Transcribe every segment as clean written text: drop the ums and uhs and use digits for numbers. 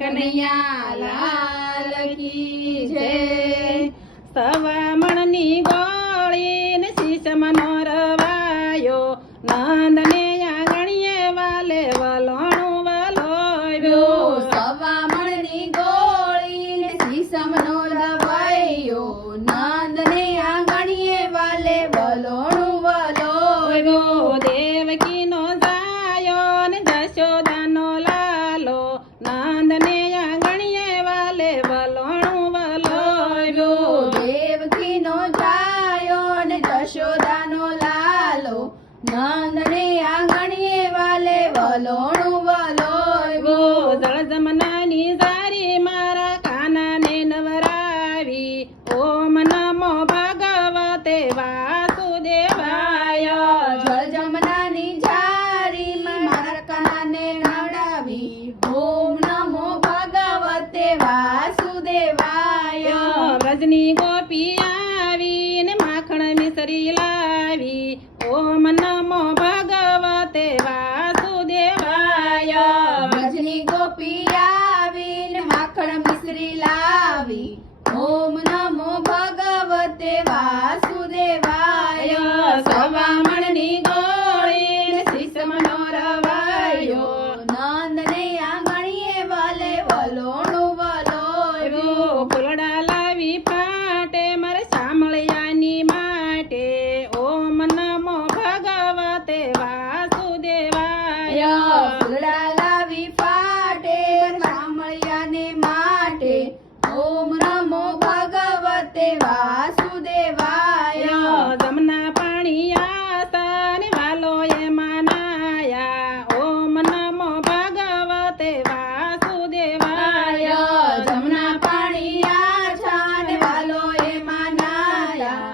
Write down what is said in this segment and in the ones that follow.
કનૈયા લાલ કી જય. સવામણની ગોળી ને શીશમાં નો રવાયો, નંદને આંગણીએ વાલે વલોણું વલોવ્યો. સવામણની ગોળી ને શીશમનો રવાયો, નંદને આંગણીએ વાલે વલોણું વલોવ્યો. દેવકીનો જાયો ને જશોદાનો લાલો, નંદને આંગણીએ વાલે વલોણું વલોવ્યો. દેવકીનો જાયો ને જશોદાનો લાલો, નંદને આંગણીએ વાલે વલોણું વલોવ્યો. જળ જમનાની જારી મારા કાનાને નવરાવી, ઓમ નમો ભગવતે વાસુદેવાય. જળ જમનાની જારીમાં મારા કાનાને નવડાવી, ઓમ નમો ભગવતે વાસુદેવાય. વ્રજની ગોપી આવીને માખણ મિસરી લાવી, ઓમ નમો ભગવતે વાસુદેવાય. વ્રજની ગોપી આવીને માખણ મિશ્રી લાવી, ઓમ નમો ભગવતે વાસુદેવાય. સવામણની ગોળી ને શીશમનો રવાયો, નંદને આંગણીએ વાલે વલોણું વલોવ્યો. ફૂલડા લાવી પાટે મારે સામળિયાની માટે, ઓમ નમો ભગવતે વાસુદેવાય. ફૂલડા લાવી ફાટે સામળિયાને માટે, ઓમ નમો ભગવતે વાસુદેવાય. જમના પાણી આસા ને વાલો એમાં નાયા, ઓમ નમો ભગવતે વાસુદેવાય. જમના પાણી આછા ને વાલો એમાં નાયા,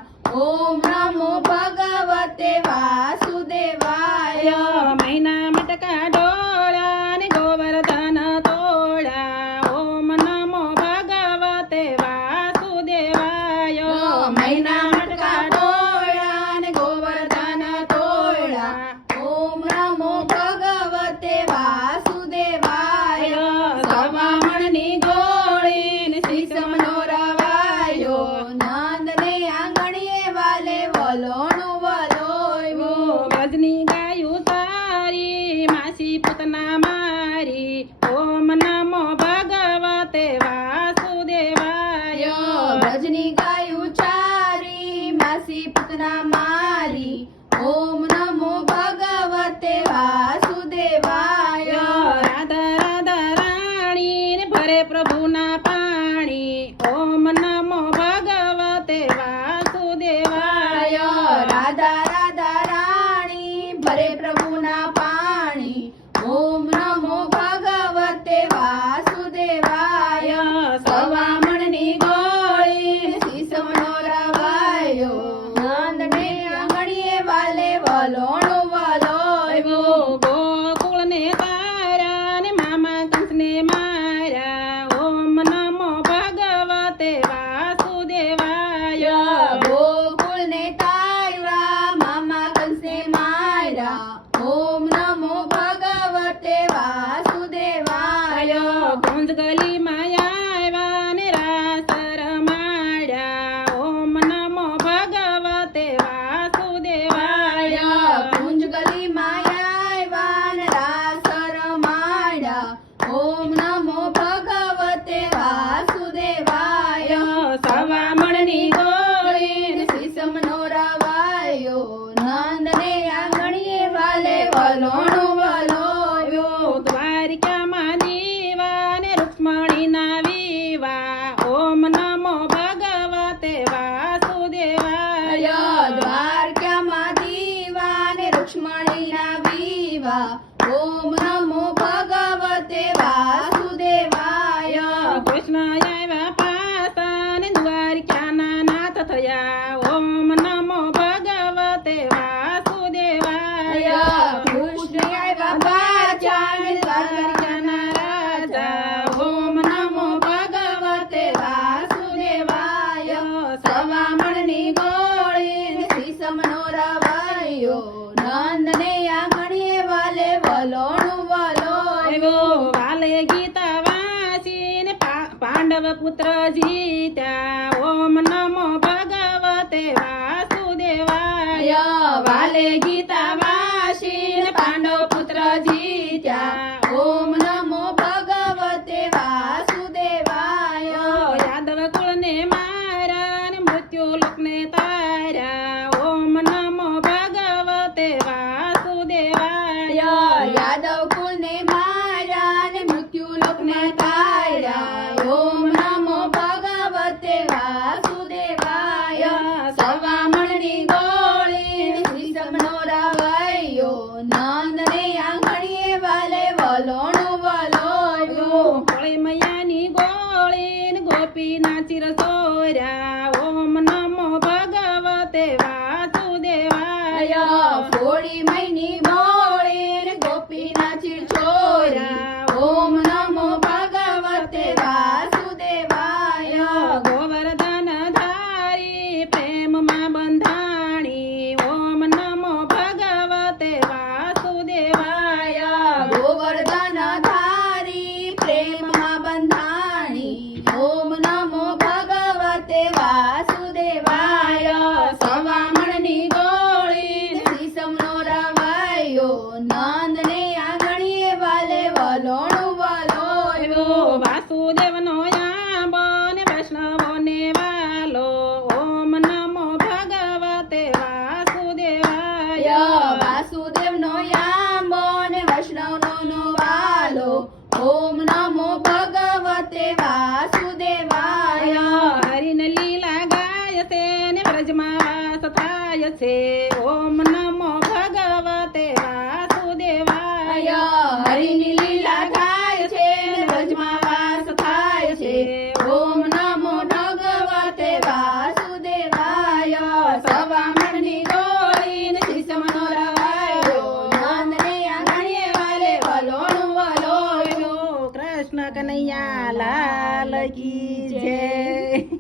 ઓમ નમો ભગવતે વાસુદેવાય. મહિના મટકા ડોળ્યા ને ગોવર્ધન તોળ્યા, ઓમ નમો ભગવતે વાસુદેવાય. મહિના મટકા તોળ્યા ને ગોવર્ધન તોળ્યા, ઓમ નમો ભગવતે વાસુદેવાય. સવામણની ગોળી ને શીશમનો રવાયો, નંદને આંગણીએ વાલે વલોણું વલોવ્યો. વ્રજની ગાયું તારી માસી પૂતના મારી, ઓમ નમો ભગવતે વાસુદેવાય. વ્રજની ગાયું ચારી માસી પૂતના મારી, ઓમ નમો ભગવતે વાસુદેવાય. રાધા રાધા રાણી ને ભરે પ્રભુના પાણી, ઓમ નમો ભગવતે વાસુદેવાય. રાધા રાધા રાણી ભરે પ્રભુના પાણી, ઓમ નમો ભગવતે વાસુદેવાય. સવામણની ગોળી ને શીશમનો રવાયો, નંદને આંગણીએ વાલે વલોણું વલોવ્યો. ગોકુળને તારા ને મામા કંસને માર્યા, ઓમ નમો ભગવતે વાસુદેવાય. ગોકુળને તાર્યા, મામા કંસે માર્યા, ઓમ નમો ભગવતે વાસુદેવાય. કુંજ ગલી માયા ને રાસ રમાડ્યા, ઓમ નમો ભગવતે વાસુદેવાય. કુંજ ગલી માયા ને રાસ રમાડ્યા, ઓમ નમો ભગવતે વાસુદેવાય. સવામણની ગોળી ને શીશમનો રવાયો, નંદને આંગણીએ વાલે વલોણું વલોવ્યો. દ્વારિકામાં દીવા ને રૂક્ષ્મણીના વિવાહ, ઓમ નમો ભગવતે વાસુદેવાય. દ્વારકામાં દીવા ને રૂક્ષ્મણીના વિવાહ, ઓમ નમો ભગવતે વાસુદેવાય. કૃષ્ણ આવ્યા પાસા ને દ્વારિકાના નાથ થયા, ઓમ નમો ભગવતે વાસુદેવાય. કૃષ્ણ આવ્યા પાછા ને દ્વારિકાના રાજા, ઓમ નમો ભગવતે વાસુદેવાય. સવામણની ગોળી ને શીશમનો રવાયો, નંદને આંગણીએ વાલે વલોણું વલોવ્યો. વાલે ગીતા વાંચ પાંડવ પુત્ર જીત્યા ઓમ નમો ભગવતે વાસુદેવાય વાલે ગીતા વાસીને પાંડવ પુત્ર જીત્યા ઓમ નમો ભગવતે વાસુદેવાય યાદવ કુળને માર્યા ને મૃત્યુ લોકને તાર્યા ઓમ નમો ભગવતે વાસુદેવાય યાદવ કુલને માર્યા ને મૃત્યુ લોકને તાર્યા ઓમ નમો ભગવતે વાસુદેવાય સવામણની ગોળી શ્રીસમનો રવૈયો નંદને આંગણીએ વાલે વલોણું વલોયો ગોળી મૈયાની ગોળી ને ગોપીના ચિર સોર્યા ઓમ નમો ભગવતે વાસુદેવાય ફોડી મૈની ગોળી ને ગોપીના ચીર છોર્યા ઓમ નમો ભગવતે વાસુદેવાય ગોવર્ધન ધારી પ્રેમમાં બંધાણી ઓમ નમો ભગવતે વાસુદેવાય ગોવર્ધન ધારી પ્રેમમાં બંધાણી ઓમ નમો ભગવતે વાસુદેવાય સવામણની ગોળી શ્રીસમનો રવૈયો નંદને આંગણીએ વાલે વલોણું વલોયો વાસુદેવનો આંબો ને વૈષ્ણવોને વાલો ઓમ નમો ભગવતે વાસુદેવાય વાસુદેવનો યામો ને વૈષ્ણવનો વાલો ઓમ નમો ભગવતે વાસુદેવાય હરિને લીલા ગાય છે ને વ્રજમાં વાસ થાય છે ઓમ નમો ભગવતે વાસુદેવાય હરિની લીલા થાય છે ને વ્રજમાં વાસ થાય છે ઓમ નમો ભગવતે વાસુદેવાય સવામણની ગોળી ને શ્રીસમનો રવાયો નંદને આંગણીએ વાલે વલોણું વલોયો કૃષ્ણ કનૈયા લાલ કી જય